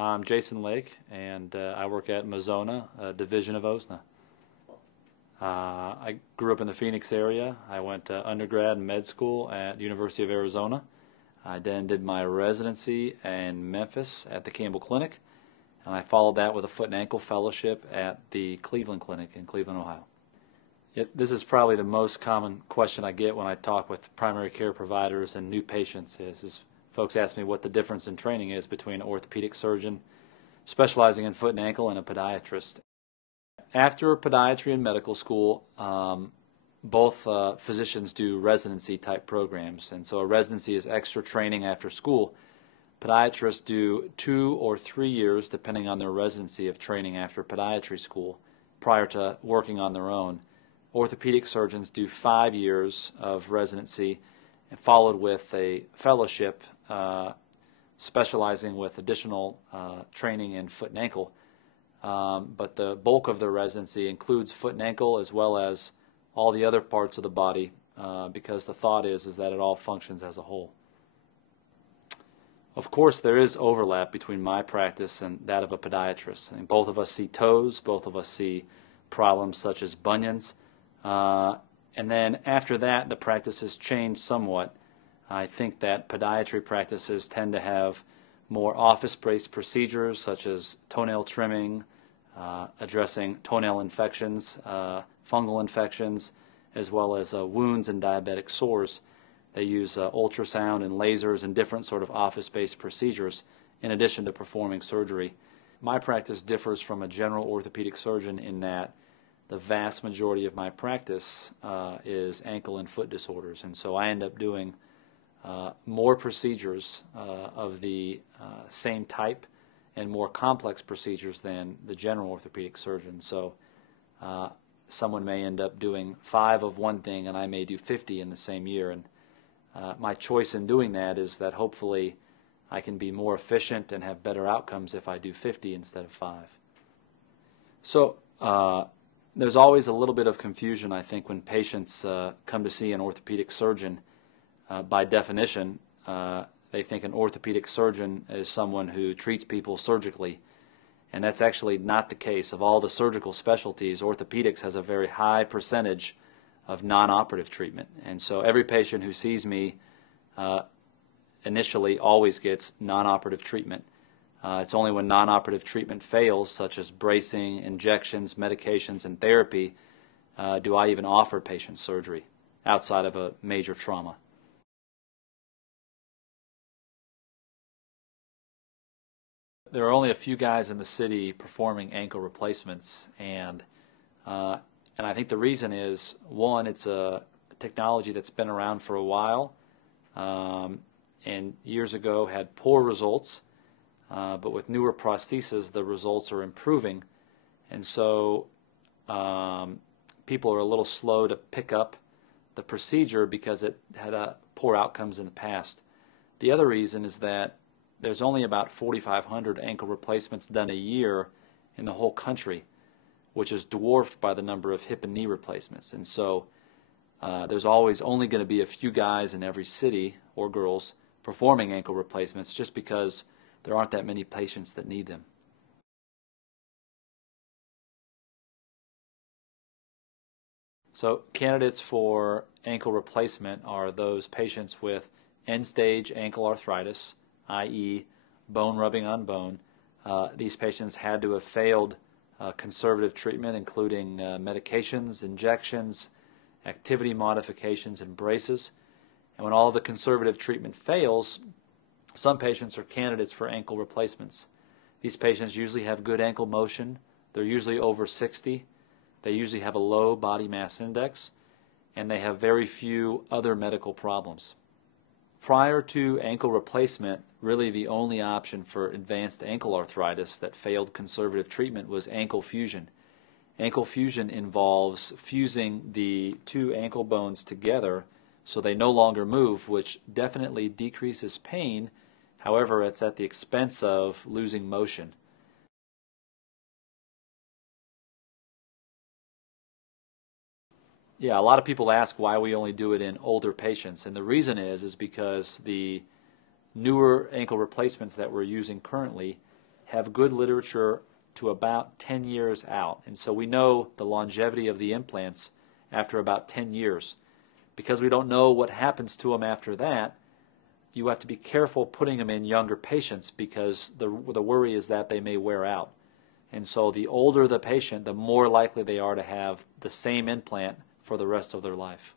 I'm Jason Lake, and I work at Mazzona, a division of OSNA. I grew up in the Phoenix area. I went to undergrad and med school at University of Arizona. I then did my residency in Memphis at the Campbell Clinic, and I followed that with a foot and ankle fellowship at the Cleveland Clinic in Cleveland, Ohio. This is probably the most common question I get when I talk with primary care providers and new patients is folks ask me what the difference in training is between an orthopedic surgeon specializing in foot and ankle and a podiatrist. After podiatry and medical school, both physicians do residency type programs, and so a residency is extra training after school. Podiatrists do 2 or 3 years, depending on their residency, of training after podiatry school prior to working on their own. Orthopedic surgeons do 5 years of residency, and followed with a fellowship specializing with additional training in foot and ankle. But the bulk of their residency includes foot and ankle as well as all the other parts of the body, because the thought is that it all functions as a whole. Of course, there is overlap between my practice and that of a podiatrist. And both of us see toes, both of us see problems such as bunions. And then after that, the practice has changed somewhat. I think that podiatry practices tend to have more office-based procedures such as toenail trimming, addressing toenail infections, fungal infections, as well as wounds and diabetic sores. They use ultrasound and lasers and different sort of office-based procedures in addition to performing surgery. My practice differs from a general orthopedic surgeon in that the vast majority of my practice is ankle and foot disorders, and so I end up doing more procedures of the same type and more complex procedures than the general orthopedic surgeon. So someone may end up doing 5 of one thing and I may do 50 in the same year, and my choice in doing that is that hopefully I can be more efficient and have better outcomes if I do 50 instead of 5. So there's always a little bit of confusion, I think, when patients come to see an orthopedic surgeon. By definition, they think an orthopedic surgeon is someone who treats people surgically, and that's actually not the case. Of all the surgical specialties, orthopedics has a very high percentage of non-operative treatment, and so every patient who sees me initially always gets non-operative treatment. It's only when non-operative treatment fails, such as bracing, injections, medications, and therapy, do I even offer patients surgery outside of a major trauma. There are only a few guys in the city performing ankle replacements, and I think the reason is, one, it's a technology that's been around for a while, and years ago had poor results, but with newer prostheses the results are improving, and so people are a little slow to pick up the procedure because it had poor outcomes in the past. The other reason is that there's only about 4,500 ankle replacements done a year in the whole country, which is dwarfed by the number of hip and knee replacements. And so there's always only going to be a few guys in every city, or girls, performing ankle replacements just because there aren't that many patients that need them. So candidates for ankle replacement are those patients with end-stage ankle arthritis, i.e. bone rubbing on bone. These patients had to have failed conservative treatment, including medications, injections, activity modifications, and braces. And when all the conservative treatment fails, some patients are candidates for ankle replacements. These patients usually have good ankle motion. They're usually over 60. They usually have a low body mass index, and they have very few other medical problems. Prior to ankle replacement, really the only option for advanced ankle arthritis that failed conservative treatment was ankle fusion. Ankle fusion involves fusing the 2 ankle bones together so they no longer move, which definitely decreases pain. However, it's at the expense of losing motion. Yeah, a lot of people ask why we only do it in older patients, and the reason is because the newer ankle replacements that we're using currently have good literature to about 10 years out. And so we know the longevity of the implants after about 10 years. Because we don't know what happens to them after that, you have to be careful putting them in younger patients because the worry is that they may wear out. And so the older the patient, the more likely they are to have the same implant for the rest of their life.